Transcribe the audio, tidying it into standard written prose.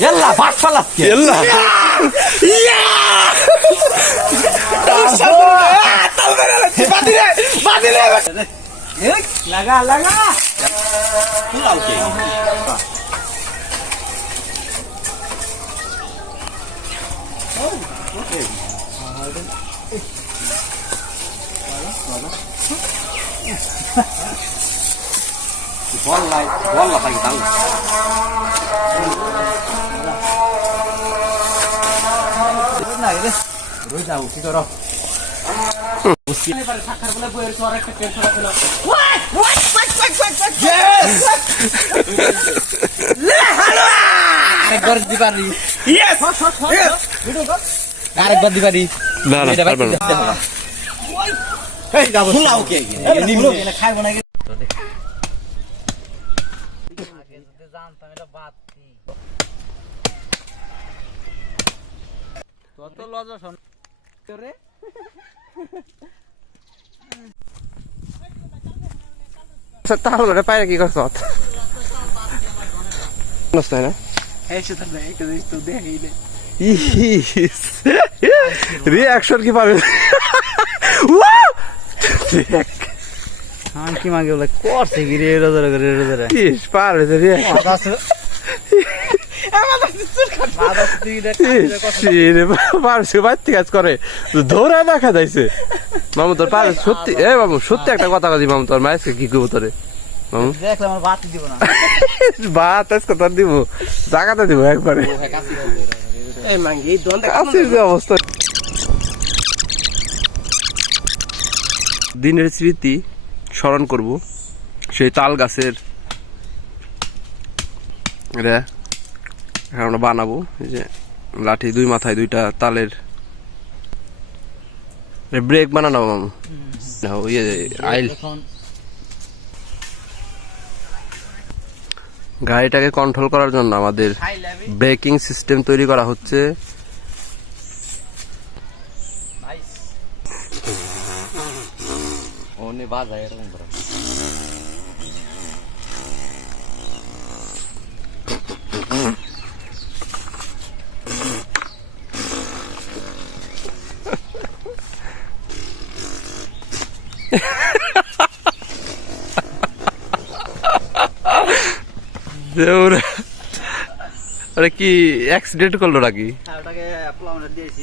يلا بعد خلص يلا لقى لقى والله طيب này đấy rồi giàu cái đó đâu আরেকবার দিবারি yes আরেকবার দিবারি না না পারবো না এই যাবো ফুলাও কে নিমু এনে খাইবো না আগে যদি জানতাম এটা বাতি কত লজ্জা শুন রে তাহলে পায়রা কি করছ নস্তাই না এই শুধু দেখ তো দেখই দে রিঅ্যাকশন কি পাবে হান কি মাগে বলে করছে কি রে রোজা রে কি পারবে যে রিঅ্যাকশন আছে করে ধরে দেখা যাইছে মামু তোর পারে সত্যি এ মামু সত্যি একটা কথা বলি মামু তোর মায়ের কি করবো তোরে মামু দেখলে আমার ভাত দিব না ভাত আজকে তোর দিব জায়গাতে দিব একবারে অবস্থা দিনের স্মৃতি স্মরণ করব সেই তাল গাছের আমরা বানাবো এই যে লাঠি দুই মাথায় দুইটা তালের ব্রেক বানানো মামু ইয়ে আইল গাড়িটাকে কন্ট্রোল করার জন্য আমাদের ব্রেকিং সিস্টেম তৈরি করা হচ্ছে আরে কি অ্যাক্সিডেন্ট করলো নাকি ওটাকে প্লাউন্ডার দিয়েছি